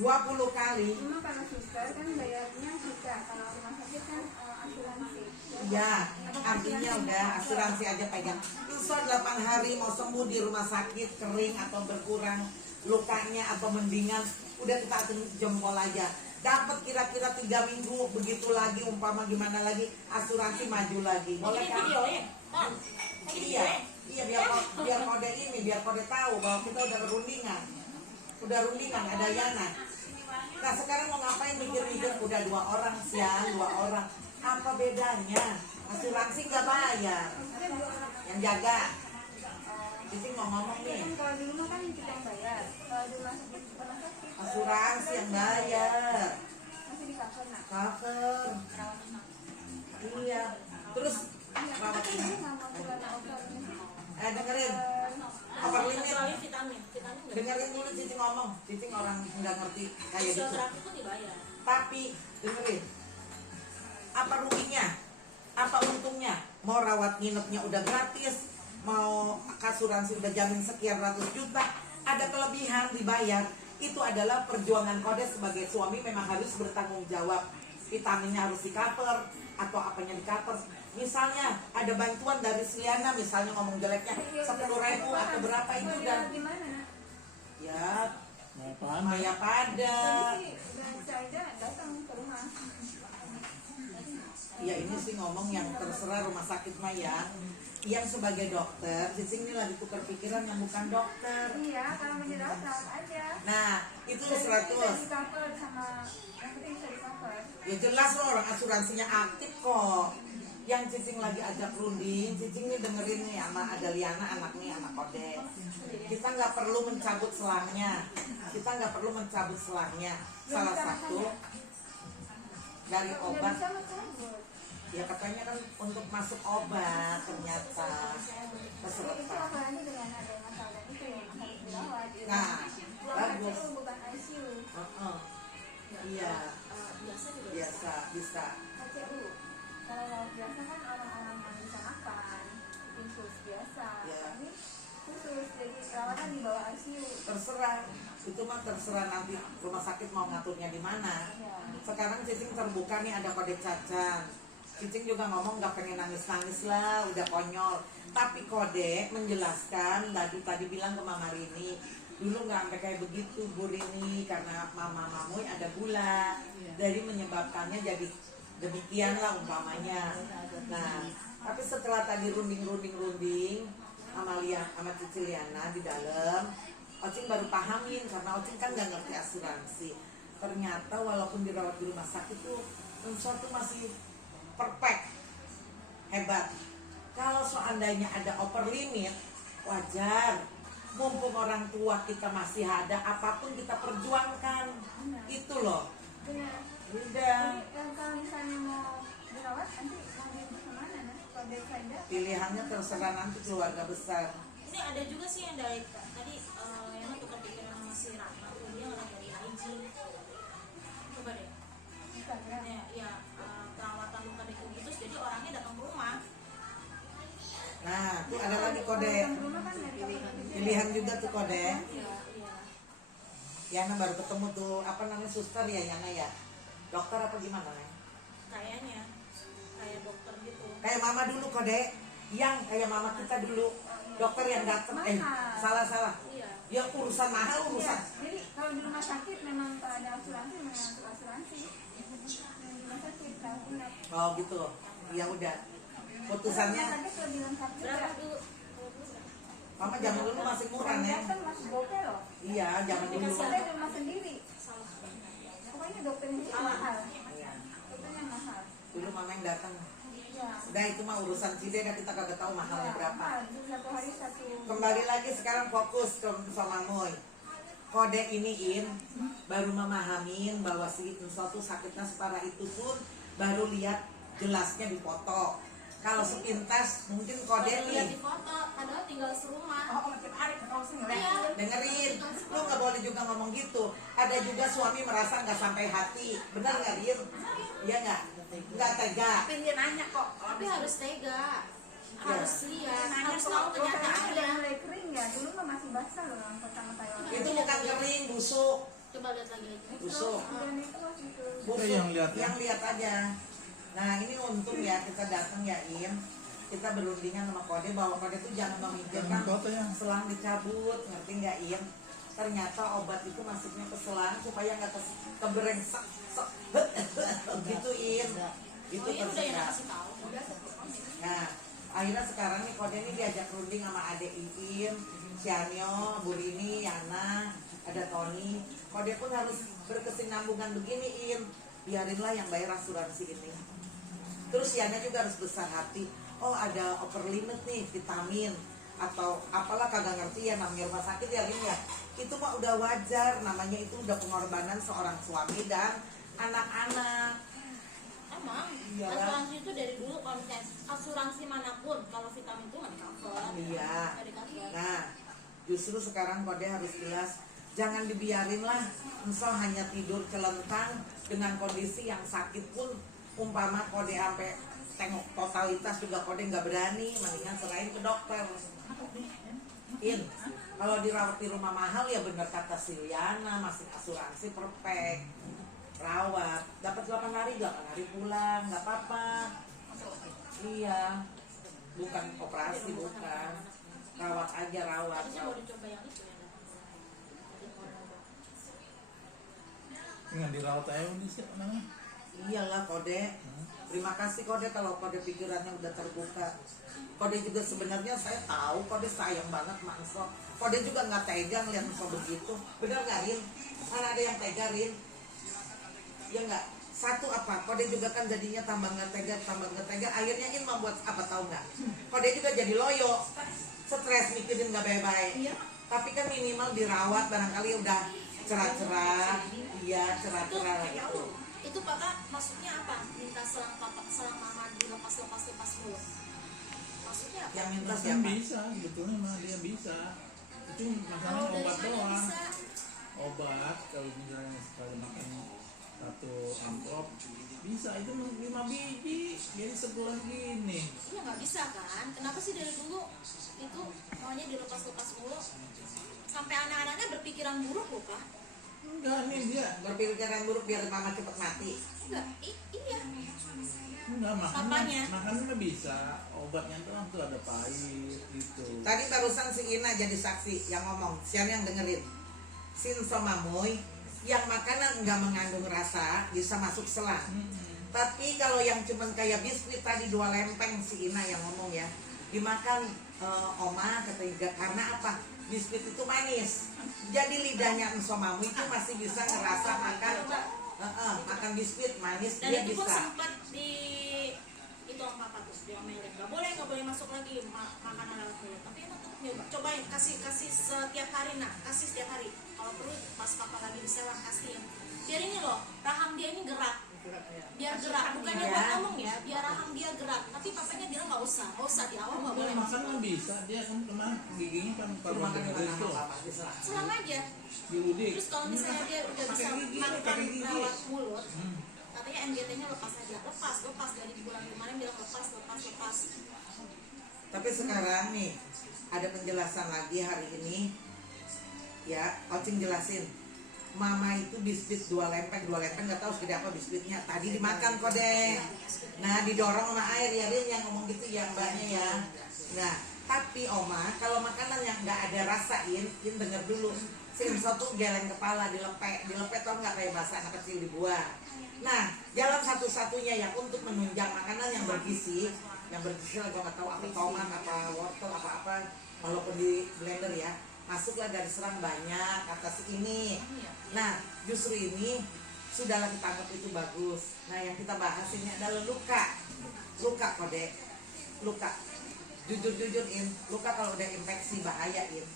20 kali. Cuma kalau suster kan bayarnya juga, kalau rumah sakit kan asuransi. Iya, artinya udah asuransi aja pegang. So 8 hari mau sembuh di rumah sakit, kering atau berkurang lukanya atau mendingan, udah kita atur jempol aja. Dapat kira-kira 3 minggu, begitu lagi umpama gimana lagi, asuransi maju lagi. Boleh kan? Iya, iya biar kode ini, biar kode tahu bahwa kita udah rundingan, ada Yana. Nah sekarang mau ngapain mikir-mikir, udah 2 orang siang, 2 orang. Apa bedanya? Asuransi nggak bayar, yang jaga. Cici mau ngomong nih. Kalau di rumah kan kita yang bayar, kalau di rumah sakit Asuransi yang bayar. masih di cover nak. Cover. Iya. Terus rawat Tapi ini. ini nggak mau keluar over ini. Dengerin. Over limit. vitamin Dengerin dulu Cici ngomong. Cici orang nggak ngerti kayak gitu. fisioterapi itu dibayar. Tapi dengerin. Apa ruginya? Apa untungnya? Mau rawat nginepnya udah gratis, mau asuransi udah jamin sekian ratus juta, ada kelebihan dibayar. Itu adalah perjuangan kode sebagai suami, memang harus bertanggung jawab. Vitaminnya harus di cover atau apanya di cover. Misalnya ada bantuan dari Siliana, misalnya ngomong jeleknya 10.000 atau berapa, itu udah Gimana nak? ya Maya pada. Tadi sih udah aja datang ke rumah. Ya ini sih ngomong yang terserah rumah sakit Maya. Yang sebagai dokter, Cicing ini lagi tukar pikiran yang bukan dokter. Iya, kalau mau dirawat rawat aja. Nah, itu Bisa 100. di cover sama yang penting bisa di cover. Ya jelas loh, orang asuransinya aktif kok. Yang Cicing lagi ajak runding, Cicing ini dengerin nih sama ada Liana, anaknya anak kode. Kita nggak perlu mencabut selangnya. Salah satu dari Nggak obat. bisa mencabut. Ya katanya kan untuk masuk obat ternyata Itu keserempet. apalagi dengan ada masalah dan itu yang harus dirawat. Nah, Ruang bagus. HCU bukan ICU. Iya, Biasa juga bisa. HCU. Kalau rawat biasa kan orang-orang yang bisa makan, infus biasa. Ya. Ini khusus, jadi perawatan di bawah ICU. Terserah, itu mah terserah nanti rumah sakit mau ngaturnya di mana. Ya. Sekarang Cicing terbuka nih, ada kode cacan. Cicing juga ngomong nggak pengen nangis-nangis lah, udah konyol. Tapi kode menjelaskan, tadi bilang ke Mama Rini, dulu nggak sampai kayak begitu Bu Rini, karena Mama Mamuy ada gula, jadi menyebabkannya jadi demikian lah umpamanya. Nah, tapi setelah tadi runding sama Cici Liana di dalam, Ocing baru pahamin karena Ocing kan nggak ngerti asuransi. Ternyata walaupun dirawat di rumah sakit tuh sesuatu masih perfect, hebat. Kalau seandainya ada upper limit, wajar. Mumpung orang tua kita masih ada, apapun kita perjuangkan. Itu loh. Benar. Udah. Jadi kalau misalnya mau dirawat, nanti mau dirawat kemana? Nah, kalau bedside Pilihannya terserah nanti keluarga besar. Ini ada juga sih yang dari tadi yang tuh kepikiran sama si Ratna tuh, dia ngeliat dari IG. Coba deh. bisa ya. Ya, perawatan luka detritus, jadi orangnya datang ke rumah. Nah, tuh ada lagi kode. Pilihan juga tuh kode. Iya. Yana baru ketemu tuh, apa namanya, suster ya Yana ya? Dokter apa gimana nih? Kayaknya kayak dokter gitu. Kayak mama dulu kode. Yang kayak mama kita dulu. Dokter yang datang, salah. Iya. Ya urusan mahal, Iya, urusan. jadi kalau di rumah sakit memang kalau ada asuransi memang masuk asuransi. Di rumah sakit kalau ingat. Oh gitu. Ya udah. Putusannya, Rumah sakit lebih lengkap juga. Berapa dulu? mama zaman dulu masih murah Yang ya. datang masih gope loh. Iya, zaman dulu. Kita di rumah sendiri. Pokoknya dokternya itu mahal. Iya. Dokternya mahal. Dulu mama yang datang. Iya. Udah itu mah urusan Cide, kan kita kagak tahu mahalnya berapa. Mahal. Satu hari satu. Kembali lagi sekarang fokus ke sama Moy. Kode iniin baru memahamin bahwa si suatu sakitnya separah itu pun baru lihat jelasnya di foto. Kalau sepintas mungkin kode Lihat nih. di foto, padahal tinggal serumah. tiap hari ke kau sini. Iya. Dengerin, lu nggak boleh juga ngomong gitu. Ada juga suami merasa nggak sampai hati, benar nggak Rin? Iya nggak tega. Tapi dia nanya kok. Tapi harus tega. Harus lihat, Nanya harus kok. tahu Udah kenyataannya. mulai kering ya. Dulu mah masih basah loh yang pertama kali. Itu bukan kering, busuk. Coba lihat lagi aja. busuk. Dan itu masih ke Busuk, yang lihat ya. yang lihat aja. Nah ini untung ya kita datang ya In, kita berundingan sama Kode bahwa Kode tuh jangan memikirkan Foto ya. selang dicabut, ngerti nggak In? Ternyata obat itu masuknya ke selang supaya nggak kebereng gitu In. Itu Oh, ini udah yang terserah. kasih tahu. Nah, akhirnya sekarang nih Kode ini diajak runding sama adek Iin, Cianyo, Bu Rini, Yana, ada Tony. Kode pun harus berkesinambungan begini In, biarinlah yang bayar asuransi ini. Terus Yana juga harus besar hati. Oh ada upper limit nih vitamin atau apalah kagak ngerti ya namanya rumah sakit ya Lin ya. Itu mah udah wajar, namanya itu udah pengorbanan seorang suami dan anak-anak. Emang Iyalah. asuransi itu dari dulu kalau misalnya asuransi manapun kalau vitamin itu nggak di cover. Iya. Nggak di cover. Nah, justru sekarang Kode harus jelas, jangan dibiarin lah Enso hanya tidur celentang dengan kondisi yang sakit pun umpama Kode sampai tengok totalitas juga Kode nggak berani, mendingan serahin ke dokter. In, kalau dirawat di rumah mahal ya bener kata Siliana, masih asuransi perfect. Rawat, dapat 8 hari pulang, nggak apa-apa. Iya, bukan operasi, bukan. Rawat aja, rawat. Harusnya mau dicoba yang itu ya. Dengan dirawat aja udah sih namanya. Iyalah Kode. Terima kasih Kode kalau Kode pikirannya udah terbuka. Kode juga sebenarnya saya tahu Kode sayang banget sama Enso. Kode juga nggak tega ngeliat Enso begitu. Benar nggak Rin? Mana ada yang tega Rin? Ya nggak. Satu apa? Kode juga kan jadinya tambah nggak tega. Akhirnya In membuat apa tahu nggak? Kode juga jadi loyo. Stres mikirin nggak baik-baik. Tapi kan minimal dirawat barangkali udah cerah-cerah. Iya cerah-cerah lah gitu. Itu papa maksudnya apa? Minta selang papa selang mama dilepas dulu. Maksudnya apa? Yang minta Kan siapa? bisa, sebetulnya mah dia bisa. Itu Kalau masalahnya dari obat mana doang. bisa? Obat kalau misalnya sekali makan satu amplop bisa itu 5 biji jadi sebulan gini. Iya nggak bisa kan? Kenapa sih dari dulu itu maunya dilepas mulu? Sampai anak-anaknya berpikiran buruk loh Pak. Enggak nih dia Berpikiran buruk biar mama cepet mati. Enggak, iya. enggak Apanya? makannya mah bisa, obatnya tuh ada pahit gitu. Tadi barusan si Ina jadi saksi yang ngomong, siapa yang dengerin? Sinso Mamoy, yang makanan nggak mengandung rasa bisa masuk selang. Tapi kalau yang cuman kayak biskuit tadi 2 lempeng si Ina yang ngomong ya, dimakan Oma ketiga karena apa? Biskuit itu manis. Jadi lidahnya Enso Mamoy itu masih bisa ngerasa makan biskuit manis, Dan dia itu pun bisa. sempat di itu sama papa tuh diomelin. Nggak boleh masuk lagi makanan lewat mulut. Tapi emang tetap nyoba. Cobain kasih setiap hari kasih setiap hari. Kalau perlu pas papa lagi di selang kasih. Biar ini loh rahang dia ini gerak. Biar gerak bukannya Ya. buat ngomong ya, biar rahang dia gerak. Tapi papanya bilang nggak usah di awal nggak boleh Makan masuk. mah bisa, dia kan kemarin giginya kan Lu makan di karbon mana tuh apa bisa. Selang aja. diudik. Terus kalau misalnya dia udah bisa makan lewat mulut, katanya NGT-nya lepas aja, lepas dari bulan kemarin bilang lepas. Tapi sekarang nih ada penjelasan lagi hari ini. Ya, Ocing jelasin. Mama itu biskuit 2 lempeng nggak tahu segede apa biskuitnya. Tadi dimakan Kode. Nah, didorong sama air ya Rin yang ngomong gitu ya mbaknya ya. Nah, tapi Oma kalau makanan yang nggak ada rasain, denger dulu. Si Enso tuh geleng kepala dilepek tau nggak kayak bahasa anak kecil dibuang. Nah, jalan satu-satunya yang untuk menunjang makanan yang bergizi lah gue nggak tahu apa tomat apa wortel apa walaupun di blender ya, masuklah dari serang banyak kata si ini. Nah, justru ini sudahlah kita anggap itu bagus. Nah, yang kita bahas ini adalah luka Kode, luka. Jujur In, luka kalau udah infeksi bahaya In.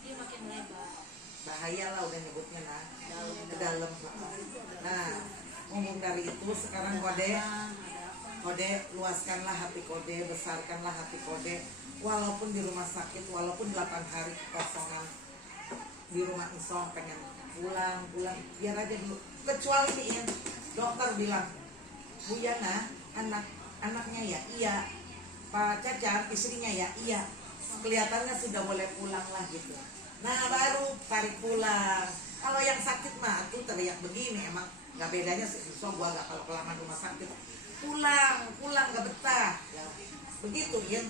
Dia makin lebar. Bahaya lah udah nyebutnya ke dalam. Nah, ngomong dari itu sekarang Kode luaskanlah hati Kode, besarkanlah hati Kode. Walaupun di rumah sakit, walaupun 8 hari kekosongan di rumah Enso pengen pulang, biar aja dulu. Kecuali nih dokter bilang, Bu Yana, anaknya ya, iya. Pak Cacar, istrinya ya, iya. Kelihatannya sudah boleh pulang lah gitu. Nah baru tarik pulang. Kalau yang sakit mah tuh teriak begini emang nggak bedanya sih. So gua nggak kalau kelamaan rumah sakit pulang nggak betah. Ya, begitu In.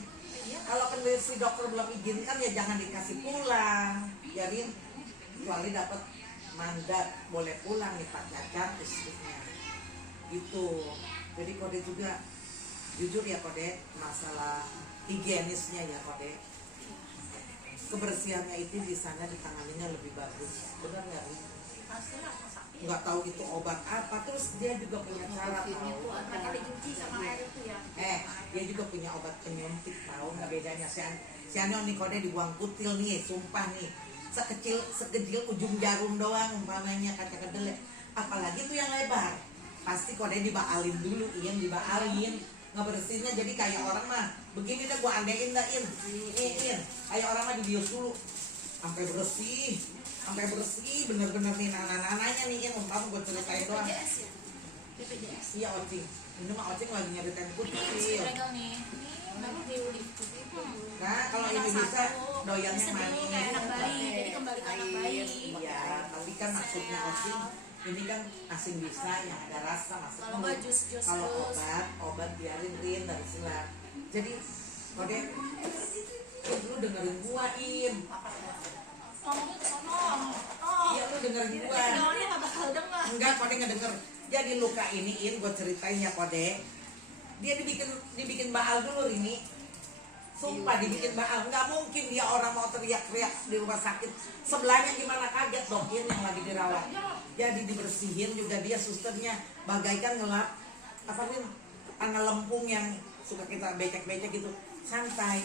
Kalau si dokter belum izinkan ya jangan dikasih pulang. Jadi kecuali dapat mandat boleh pulang nih Pak Cacat istrinya. Gitu. Jadi Kode juga jujur ya Kode masalah higienisnya ya Kode. Kebersihannya itu di sana ditanganinya lebih bagus. Benar nggak? Rin? Pastilah masak. Nggak tahu itu obat apa, terus dia juga punya cara tahu. Mereka dicuci sama air itu ya. Dia juga punya obat penyuntik tahu nggak bedanya si Anyo nih Kode dibuang kutil nih, sumpah nih sekecil ujung jarum doang umpamanya kaca kedelai, apalagi tuh yang lebar pasti Kode dibaalin dulu, Ian dibaalin ngebersihinnya jadi kayak orang mah begini dah gua andein dah In kayak orang mah dibius dulu sampai bersih bener-bener nih nana-nananya nih In umpama gua ceritain doang. BPJS ya. BPJS. Iya Ocing, ini mah Ocing lagi nyeritain Ini kutil. regal nih. Ini baru diulik. Nah kalau ini bisa doyannya manis. Kayak anak bayi, jadi kembali ke anak bayi. Iya, tapi kan maksudnya Ocing ini kan asin bisa yang ada rasa masuk. Kalau nggak jus-jus Kalau terus. obat biarin Rin dari silat. Jadi Kode lu dengerin gua In. Ngomongnya ke sono. Oh. Iya lu dengerin gua. Kawannya nggak bakal denger. Enggak, Kode nggak denger. Jadi luka ini In gua ceritain ya Kode. Dia dibikin baal dulu ini. Sumpah dibikin baal, nggak mungkin dia orang mau teriak-teriak di rumah sakit. Sebelahnya gimana kaget dong In yang lagi dirawat. Jadi dibersihin juga dia susternya bagaikan ngelap apa nih tanah lempung yang suka kita becek-becek gitu. Santai,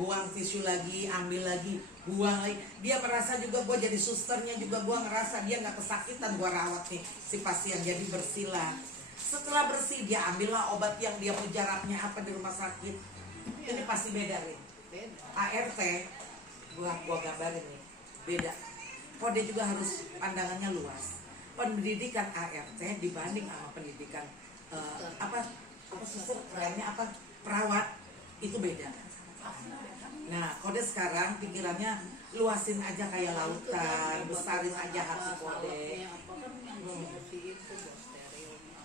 buang tisu lagi, ambil lagi, buang lagi. Dia merasa juga gue jadi susternya juga gue ngerasa dia nggak kesakitan gue rawat nih si pasien, jadi bersihlah. Setelah bersih dia ambillah obat yang dia mujarabnya apa di rumah sakit. Ini pasti beda Rin. ART gua gambarin nih beda. Kode juga harus pandangannya luas. Pendidikan ART dibanding sama pendidikan apa suster kerennya apa perawat itu beda. Nah Kode sekarang pikirannya luasin aja kayak lautan, besarin aja hati Kode.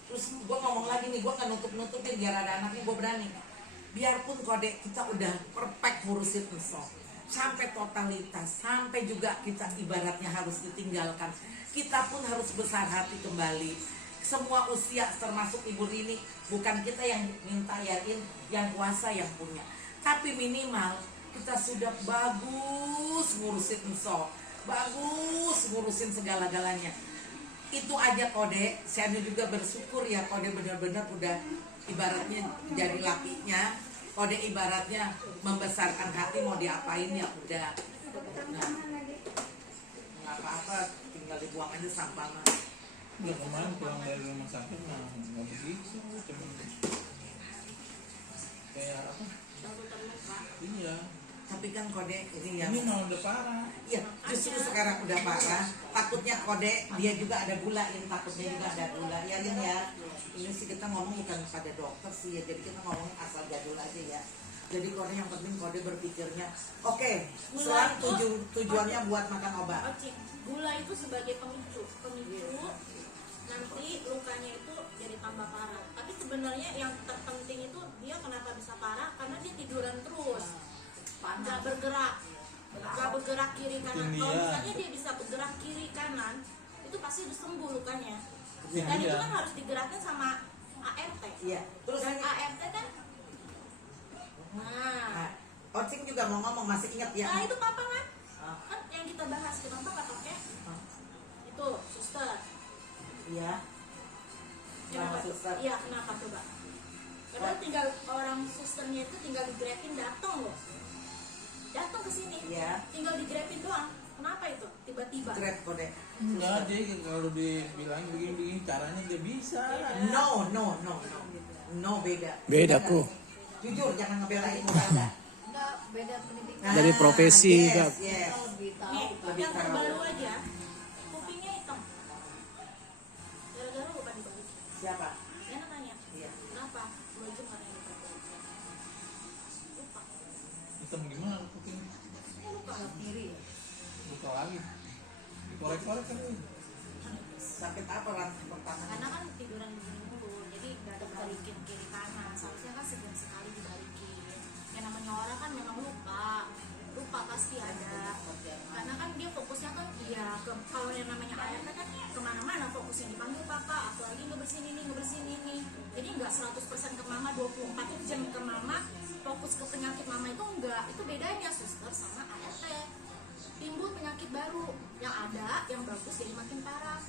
Terus gue ngomong lagi nih, gue nggak nutup-nutupin biar ada anaknya gue berani. Biarpun Kode kita udah perfect ngurusin Enso sampai totalitas, sampai juga kita ibaratnya harus ditinggalkan, kita pun harus besar hati kembali. Semua usia termasuk Ibu Rini, bukan kita yang minta yakin, yang kuasa yang punya, tapi minimal kita sudah bagus ngurusin Enso, bagus ngurusin segala-galanya. Itu aja Kode, saya juga bersyukur ya Kode benar-benar udah ibaratnya jadi lakinya. Kode ibaratnya membesarkan hati mau diapain ya udah. Nah, nggak apa-apa, tinggal dibuang aja sampahnya. Udah kemarin pulang dari rumah sakit nggak begitu, cuma kayak apa? Iya. Tapi kan Kode ini ya. Ini mau udah parah. Iya, justru sekarang udah parah. Takutnya Kode dia juga ada gula, takutnya juga ada gula. Ya Lin ya. Ini sih kita ngomong bukan pada dokter sih ya. Jadi kita ngomong asal jadul aja ya. Jadi Kode yang penting Kode berpikirnya, oke, selain tujuannya buat makan obat. Gula itu sebagai pemicu. Nanti lukanya itu jadi tambah parah. Tapi sebenarnya yang terpenting itu dia kenapa bisa parah? Karena dia tiduran terus. Nggak bergerak kiri kanan. Kalau misalnya dia bisa bergerak kiri kanan, itu pasti udah sembuh lukanya. Dan itu kan harus digerakin sama ART. Iya. Terus Dan ART kan, nah, Ocing juga mau ngomong, masih ingat ya? nah itu kapan kan? Kan yang kita bahas kenapa nggak pakai itu suster? Iya. Kenapa? Suster. Iya kenapa coba? Padahal tinggal orang susternya itu tinggal digretin datang loh. Datang ke sini, tinggal digretin doang. Kenapa itu? Tiba-tiba. Grab Kode. Enggak, dia kalau dibilang begini caranya dia bisa. No beda. Beda kok. Jujur jangan ngebelain Anda. Enggak, beda pendidikan. Dari profesi yes, juga. yes. Lebih tahu. Nih, Lebih yang tahu. terbaru aja, kupingnya hitam. Gara-gara lupa dibagi. Siapa? Yana nanya, Iya. kenapa? 2 jam karena dibagi. Lupa. Hitam gimana kuping? Lupa. Kiri. Buka lagi. Korek-korek kan ini. Sakit apa Ran pertama? Karena kan tiduran begini mulu, jadi nggak ada balikin kiri kanan. Seharusnya kan segan sekali dibalikin. Yang namanya orang kan memang lupa pasti ada. Karena kan dia fokusnya kan ya kalau yang namanya ART kan kemana-mana fokusnya dipanggil papa, aku lagi ngebersihin ini. Jadi nggak 100% ke mama, 24 jam ke mama, fokus ke penyakit mama itu enggak. Itu bedanya suster sama ART. Timbul penyakit baru yang ada, yang bagus jadi makin parah.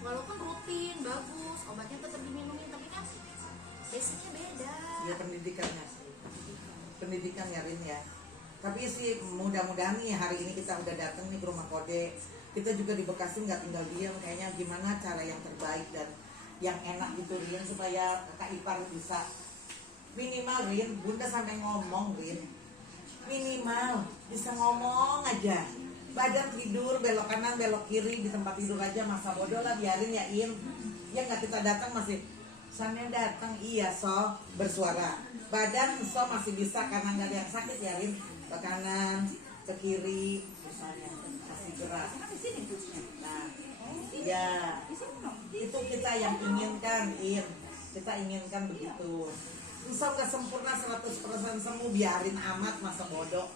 Walaupun rutin, bagus, obatnya tetap diminumi, tapi kan basicnya beda. Ya pendidikan ya Rin ya. Tapi sih mudah-mudahan nih hari ini kita udah datang nih ke rumah Kode. Kita juga di Bekasi nggak tinggal diam, kayaknya gimana cara yang terbaik dan yang enak gitu Rin, supaya kakak ipar bisa minimal Rin, bunda sampai ngomong Rin, minimal bisa ngomong aja. Badan tidur belok kanan belok kiri di tempat tidur aja, masa bodoh lah, biarin ya In. Ya nggak kita datang masih sana datang iya so bersuara. Badan so masih bisa karena nggak ada yang sakit ya Rin, ke kanan ke kiri misalnya masih gerak. Nah ya itu kita yang inginkan In, kita inginkan begitu. Bisa nggak sempurna 100% sembuh, biarin amat, masa bodoh.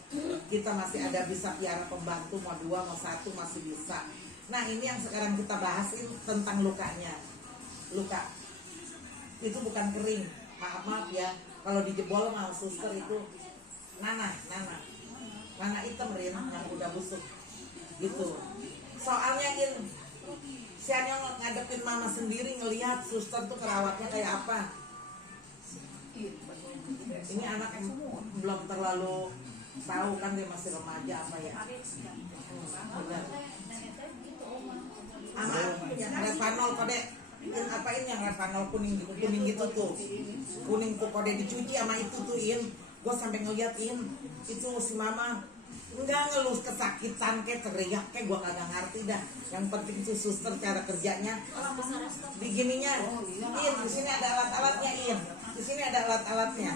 Kita masih ada bisa piara pembantu, mau 2 mau 1 masih bisa. Nah ini yang sekarang kita bahasin tentang lukanya. Luka itu bukan kering, maaf ya, kalau dijebol sama suster itu nanah hitam Rin yang udah busuk gitu. Soalnya In, si Anyong ngadepin mama sendiri ngelihat suster tuh kerawatnya kayak apa. Ini anak yang belum terlalu tahu kan, dia masih remaja apa ya. Ama yang Revanol Kode, apain yang Revanol kuning gitu tuh, kuning tuh Kode dicuci sama itu tuh In. Gue sampai ngeliatin itu si mama enggak ngeluh kesakitan kayak teriak kayak gue kagak ngerti dah. Yang penting itu suster cara kerjanya begininya In, di sini ada alat-alatnya In, di sini ada alat-alatnya.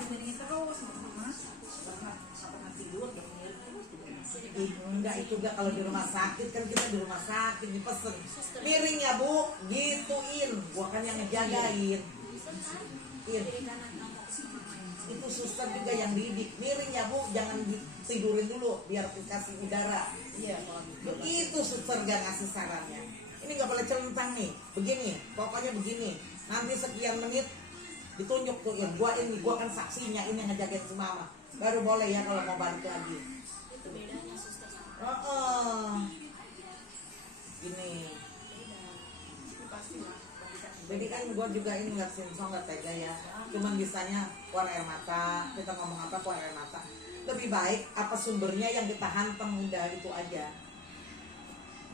Enggak itu enggak, kalau di rumah sakit kan kita di rumah sakit dipesen miring ya Bu gituin, gua kan yang ngejagain In. Itu suster juga yang didik, miring ya Bu, jangan ditidurin dulu biar dikasih udara. Iya, begitu suster gak ngasih sarannya. Ini nggak boleh celentang nih, begini, pokoknya begini. Nanti sekian menit ditunjuk tuh In, gua kan saksinya, ini yang ngejagain si mama. Baru boleh ya kalau mau balik lagi. Itu bedanya suster sama Gini. Jadi kan gue juga ini nggak sinsong nggak tega ya. Cuman bisanya keluar air mata. Kita ngomong apa keluar air mata. Lebih baik apa sumbernya yang kita hantam, udah itu aja.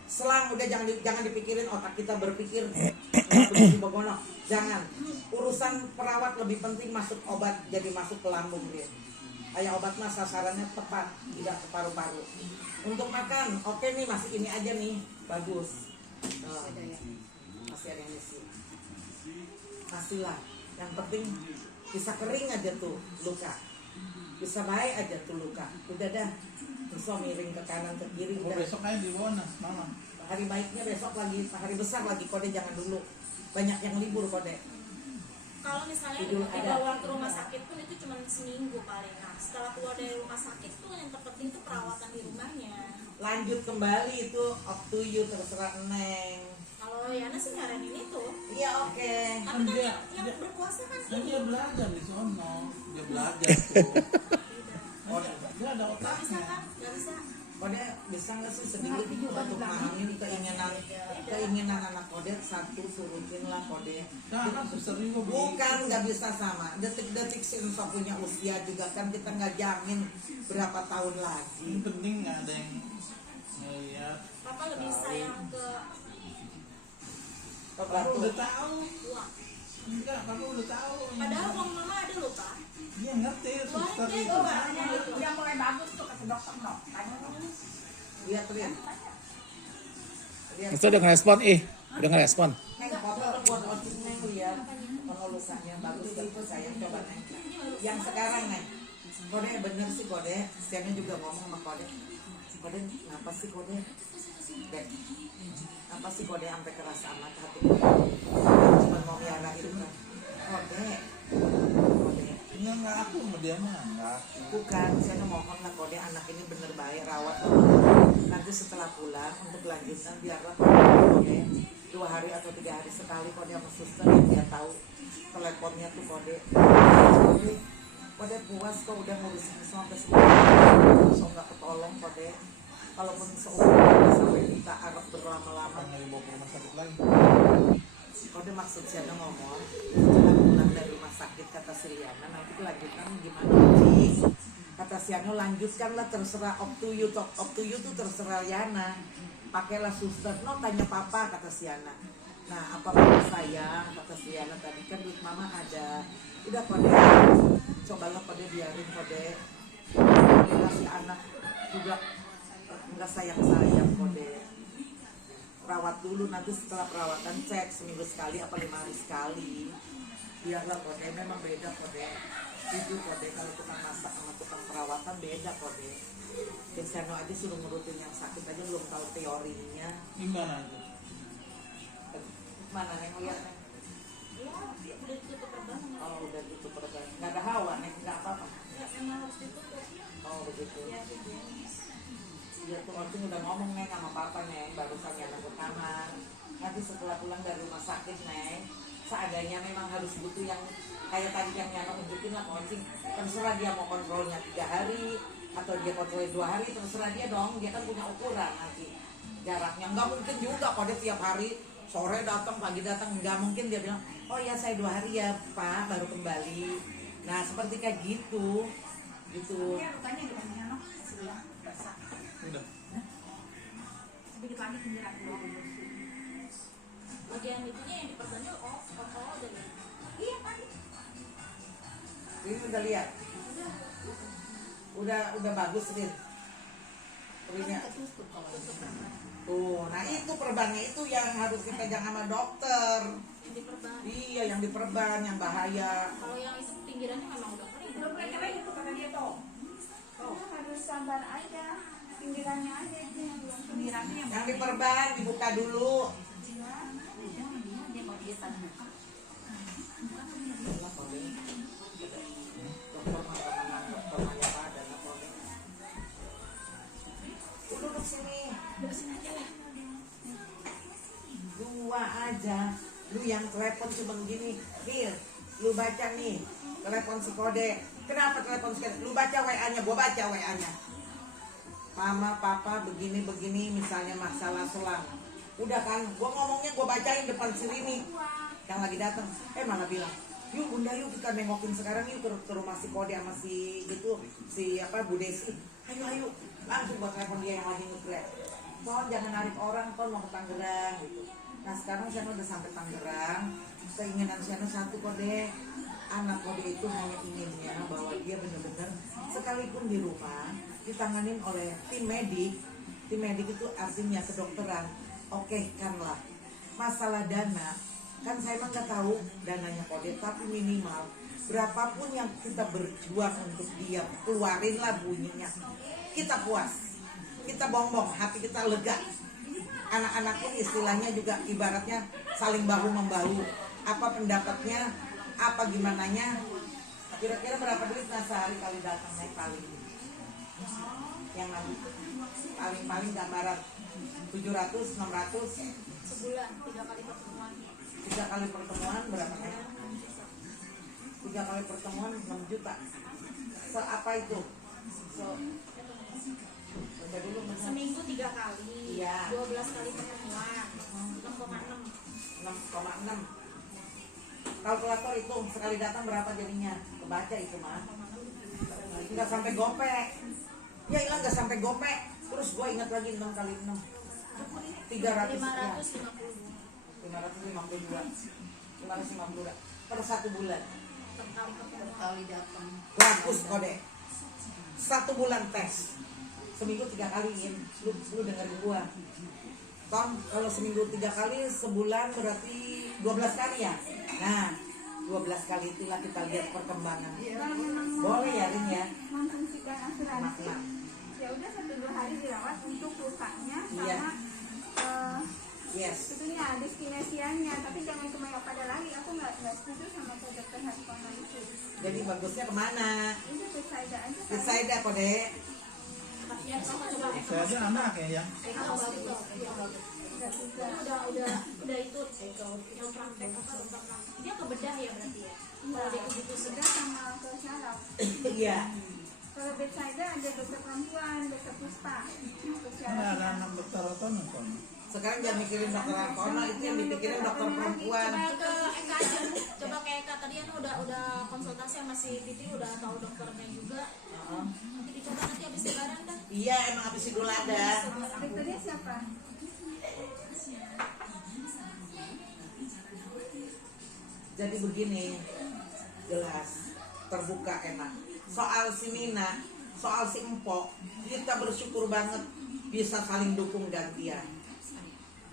Selang udah jangan dipikirin otak kita berpikir begitu bogono. Jangan. Urusan perawat lebih penting, masuk obat jadi masuk ke lambung dia. Kayak obat mah sasarannya tepat, tidak ke paru-paru. Untuk makan, oke nih masih ini aja nih, bagus. Masih ada yang isi. Pastilah, yang penting bisa kering aja tuh luka, bisa baik aja tuh luka. Udah dah, bisa miring ke kanan ke kiri. Udah. Besok aja di mana, mama? Hari baiknya besok lagi, hari besar lagi Kode, jangan dulu. Banyak yang libur Kode. kalau misalnya Tidur dibawa ke rumah sakit pun itu cuma seminggu paling. Nah, setelah keluar dari rumah sakit tuh yang terpenting tuh perawatan di rumahnya. Lanjut kembali itu up to you, terserah Neng. Kalau Yana sih nyaranin itu. Iya oke. Tapi kan yang berkuasa kan Kan dia belajar di sono, dia belajar tuh. Dia ada Gak bisa otaknya. kan? Gak bisa. Kode bisa nggak sih sedikit untuk memahami keinginan anak Kode, satu turutin lah Kode. Nah, suster juga Bukan nggak bisa sama. Detik-detik si Enso punya usia juga kan, kita nggak jamin berapa tahun lagi. Ini penting nggak ada yang ngeliat. Papa lebih sayang ke Papa udah tahu. uang. Enggak, papa udah tahu. Padahal uang mama ada loh Pak. Dia ngerti suster Uangnya itu. Yang mulai bagus tuh kasih dokter dong. Tanya dong. Lihat. Itu udah ngerespon, udah ngerespon. Neng, papa buat otik Neng lihat pengelusannya bagus gak tuh sayang, coba Neng. Yang sekarang Neng, Kode bener sih Kode, Siannya juga ngomong sama Kode. Kode kenapa sih Kode? Dek, apa sih kode sampai keras amat hati cuma mau miara itu kan kode Enggak aku sama dia mah enggak. bukan, saya mohon lah kode anak ini bener baik, rawat nanti setelah pulang untuk lanjutan biarlah kode 2 hari atau 3 hari sekali kode sama suster yang dia tahu teleponnya tuh kode puas kok udah ngurusin sampai semua so nggak ketolong kode kalaupun seumur sampai kita arep berlama-lama Nggak dibawa ke rumah sakit lagi. kode maksud saya ngomong setelah pulang dari rumah sakit kata Siliana nanti kelanjutan gimana sih kata Siano lanjutkanlah terserah up to you tuh terserah Yana pakailah suster no tanya papa kata Siana nah apa papa sayang kata Siana tadi kan duit mama ada udah kode cobalah kode biarin kode si anak juga enggak sayang kode rawat dulu nanti setelah perawatan cek seminggu sekali apa 5 hari sekali biarlah kode memang beda kode itu kode kalau tukang masak sama tukang perawatan beda kode Desano aja suruh ngurutin yang sakit aja belum tahu teorinya Gimana itu? mana yang lihat Neng? Ya, udah ditutup perban. Oh udah gitu perban nggak ada hawa Neng nggak apa-apa Ya, memang harus ditutup. oh begitu Ya, higienis. dia tuh Ocing udah ngomong Neng sama papa Neng barusan Yana ke kamar nanti setelah pulang dari rumah sakit Neng seadanya memang harus butuh yang kayak tadi yang Yana unjukin lah Ocing terserah dia mau kontrolnya 3 hari atau dia kontrolnya 2 hari terserah dia dong dia kan punya ukuran nanti jaraknya nggak mungkin juga kalau dia tiap hari sore datang pagi datang nggak mungkin dia bilang oh ya saya 2 hari ya Pak baru kembali nah seperti kayak gitu gitu Ya, lukanya di mana no? Sebelah basah. Udah. Sedikit lagi pinggiran dulu. Bagian itunya yang diperbannya oh dari. Iya tadi. ini udah lihat udah bagus Rin Rinnya Ketutup kalau tuh nah itu perbannya itu yang harus kita jangan sama dokter Yang diperban. iya yang diperban yang bahaya Kalau yang itu pinggirannya memang udah kering. belum kering itu kata dia tuh. Udah harus sabar aja. Pinggirannya aja itu yang belum pinggirannya yang yang diperban dibuka dulu dia mau dia tanya. duduk sini dua aja lu yang telepon cuma gini nih lu baca nih telepon si kode kenapa telepon si kode lu baca WA nya gua baca WA nya mama papa begini misalnya masalah selang udah kan gua ngomongnya gua bacain depan si Rini yang lagi datang malah bilang yuk bunda yuk kita nengokin sekarang yuk ke rumah si kode sama si gitu si apa Bu Desi ayo langsung buat telepon dia yang lagi nge-grab Ton jangan narik orang Ton mau ke Tangerang gitu nah sekarang saya udah sampai Tangerang keinginan saya satu kode anak kode itu hanya inginnya bahwa dia benar-benar sekalipun di rumah ditanganin oleh tim medik itu artinya kedokteran oke kan lah masalah dana kan saya emang nggak tahu dananya kode tapi minimal berapapun yang kita berjuang untuk dia keluarin lah bunyinya kita puas kita bongbong hati kita lega anak-anak pun istilahnya juga ibaratnya saling bahu membahu apa pendapatnya apa gimananya kira-kira berapa duit nah sehari kali datang naik paling yang paling gambaran 700 600 Sebulan 3 kali pertemuan. 3 kali pertemuan berapa ya? 3 kali pertemuan 6 juta apa itu? Baca dulu benar. Seminggu 3 kali. Iya. 12 kali pertemuan. 6,6. 6,6 kalkulator itu sekali datang berapa jadinya kebaca itu mah nggak sampai gopek ya hilang nggak sampai gopek terus gue ingat lagi 6 kali 6 300 ya 552 per 1 bulan Kali datang. bagus kode 1 bulan tes seminggu 3 kali lu dengerin gua Tom kalau seminggu 3 kali sebulan berarti 12 kali ya nah 12 kali itulah kita lihat perkembangan Kalau memang boleh ya Rin ya memfungsikan asuransi, Makna. ya udah 1-2 hari dirawat untuk lukanya Iya. sama Yes. Itunya diskinesianya, tapi jangan ke pada lagi. Aku nggak setuju sama ke dokter Hasbana itu. Jadi bagusnya kemana? Itu Betsaida aja kan. Betsaida Kode. Ya, sama coba Saya ada anak ya yang Eka Hospital. Iya, bagus. Enggak juga. Udah itu yang praktek apa dokter praktek. Dia ke bedah ya berarti ya. Kalau dia begitu Sudah sedang sama ke syaraf. Iya. Kalau Betsaida ada dokter perempuan, dokter Puspa. Untuk kan syaraf. ada anak dokter Otono kan. Sekarang jangan mikirin dokter Antono, itu yang dipikirin dokter perempuan. coba ke Eka aja. Coba ke Eka tadi kan udah konsultasi sama si Titi, udah tahu dokternya juga. Nanti dicoba nanti habis lebaran dah. Iya, emang habis Idul Adha. Dokternya siapa? Jadi begini, jelas, terbuka enak. Soal si Mina, soal si Empok, kita bersyukur banget bisa saling dukung gantian.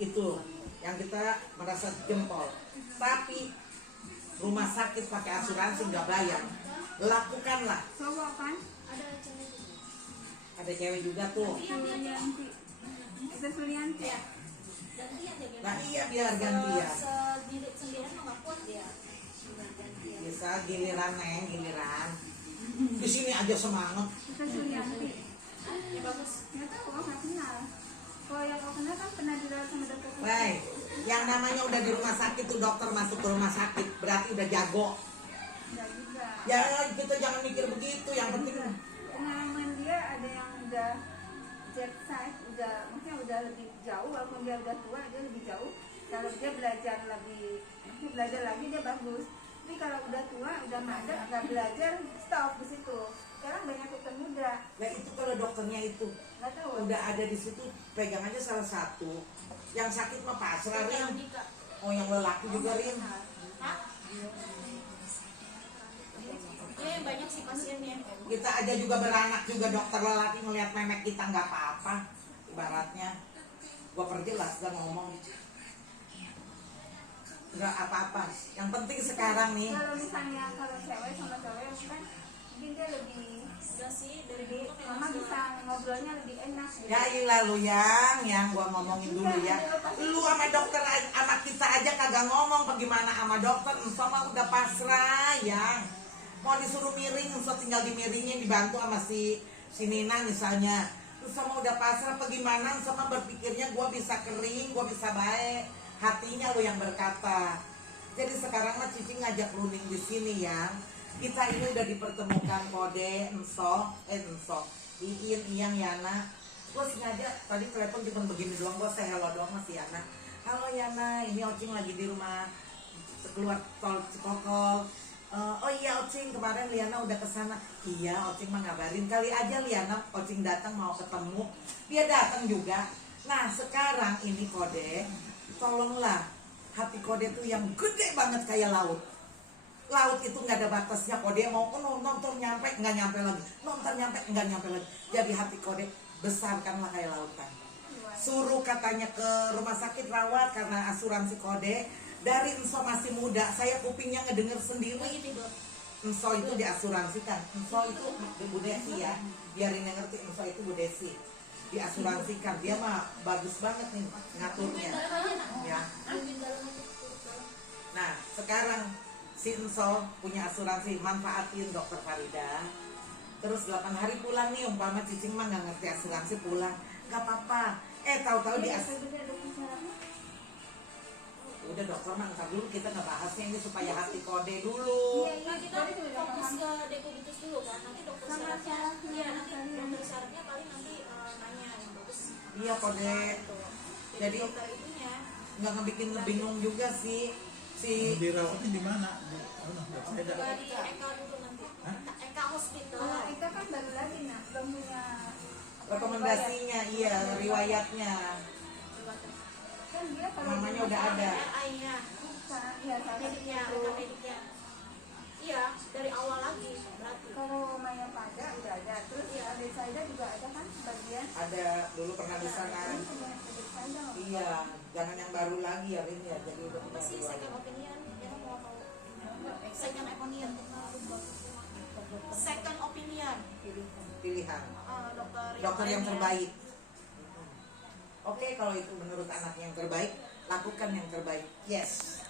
Itu yang kita merasa jempol. Tapi rumah sakit pakai asuransi nggak bayar, lakukanlah. Cowok kan? Ada cewek. Ada cewek juga tuh. Suryanti. Itu Suryanti. Ya. Gantian dia Nah iya biar gantian. Sendirian mah nggak kuat dia. Gantian. Bisa giliran neng, giliran. Di sini aja semangat. Itu Suryanti. Ya bagus. Nggak tahu, aku nggak kenal. Kalau yang aku kenal kan pernah dirawat sama dokter Puspa. Woi, yang namanya udah di rumah sakit tuh dokter masuk ke rumah sakit berarti udah jago. Enggak juga. Ya kita jangan mikir begitu, yang penting Pengalaman dia ada yang udah jet side, maksudnya udah lebih jauh, walaupun dia udah tua dia lebih jauh. Kalau dia belajar lagi dia bagus. Tapi kalau udah tua, udah mandek, nggak belajar, stop di situ. Sekarang banyak dokter muda, ya itu kalau dokternya itu nggak tahu. udah ada di situ, pegang aja salah satu. Yang sakit mah pasrah Rin. Dika. Oh yang lelaki juga Rin. Hah? Ya banyak sih pasiennya. Kita aja juga beranak juga dokter lelaki ngeliat memek kita nggak apa-apa. Ibaratnya, gua perjelas gak ngomong. Nggak apa-apa. Yang penting sekarang nih. Kalau misalnya kalau cewek sama cewek kan mungkin dia lebih Udah sih dari dulu tuh mama bisa ngobrolnya lebih enak gitu. Ya ilah lu yang gua ngomongin dulu ya. Lu sama dokter sama kita aja kagak ngomong bagaimana sama dokter, sama udah pasrah yang. Mau disuruh miring, so tinggal dimiringin dibantu sama si Nina misalnya. Terus sama udah pasrah bagaimana sama berpikirnya gua bisa kering, gua bisa baik. Hatinya lu yang berkata. Jadi sekarang mah Cici ngajak luning di sini ya. Kita ini udah dipertemukan Kode, Enso, Iin, Iyang, Yana. Gue sengaja tadi telepon cuma begini doang, gue say hello doang sama si Yana. Halo Yana, ini Ocing lagi di rumah keluar tol Cikokol. Oh iya Ocing, kemarin Liana udah kesana. Iya Ocing mah ngabarin kali aja Liana, Ocing datang mau ketemu. Dia datang juga. Nah sekarang ini Kode, tolonglah hati Kode tuh yang gede banget kayak laut. Laut itu nggak ada batasnya. Kode mau nonton nyampe nggak nyampe lagi, nonton nyampe nggak nyampe lagi. Jadi hati Kode besarkanlah kayak lautan. Suruh katanya ke rumah sakit rawat karena asuransi Kode. Dari Enso masih muda, saya kupingnya ngedenger sendiri. gitu. Enso itu diasuransikan. Enso itu Bu Desi ya, biarin yang ngerti. Enso itu Bu Desi diasuransikan. Dia mah bagus banget nih ngaturnya ya. Nah sekarang si Enso punya asuransi, manfaatin dokter Farida. Terus 8 hari pulang nih, umpama Cicing mah nggak ngerti asuransi pulang, nggak apa-apa. Tahu-tahu di udah dokter mah ntar dulu kita ngebahasnya ini supaya hati Kode dulu. Nah, kita fokus ke dekubitus dulu kan. Nanti dokter syaratnya, iya nanti dokter syaratnya paling nanti nanya yang bagus. Iya Kode. Jadi dokter itunya nggak ngebikin bingung juga sih si Dirawatnya di mana? Di Betsaida. di Eka dulu nanti. Eka Hospital. Kalau Eka kan baru lagi nak, belum punya rekomendasinya, iya riwayatnya. kan dia kalau Namanya udah ada. RI-nya, bukan, ya salah mediknya, satu. rekam mediknya. Iya, dari awal lagi berarti. Kalau Maya pada udah ada, terus ya Betsaida juga ada kan sebagian. Ada dulu pernah di sana. Ini punya Betsaida nggak? Iya, jangan yang baru lagi ya Rin ya. Jadi udah Apa punya sih riwayat. second opinion? Yang mau tahu? Second opinion. Second opinion. Pilihan. Dokter Dokter yang lainnya. terbaik. Oke, kalau itu menurut anak yang terbaik, lakukan yang terbaik. Yes.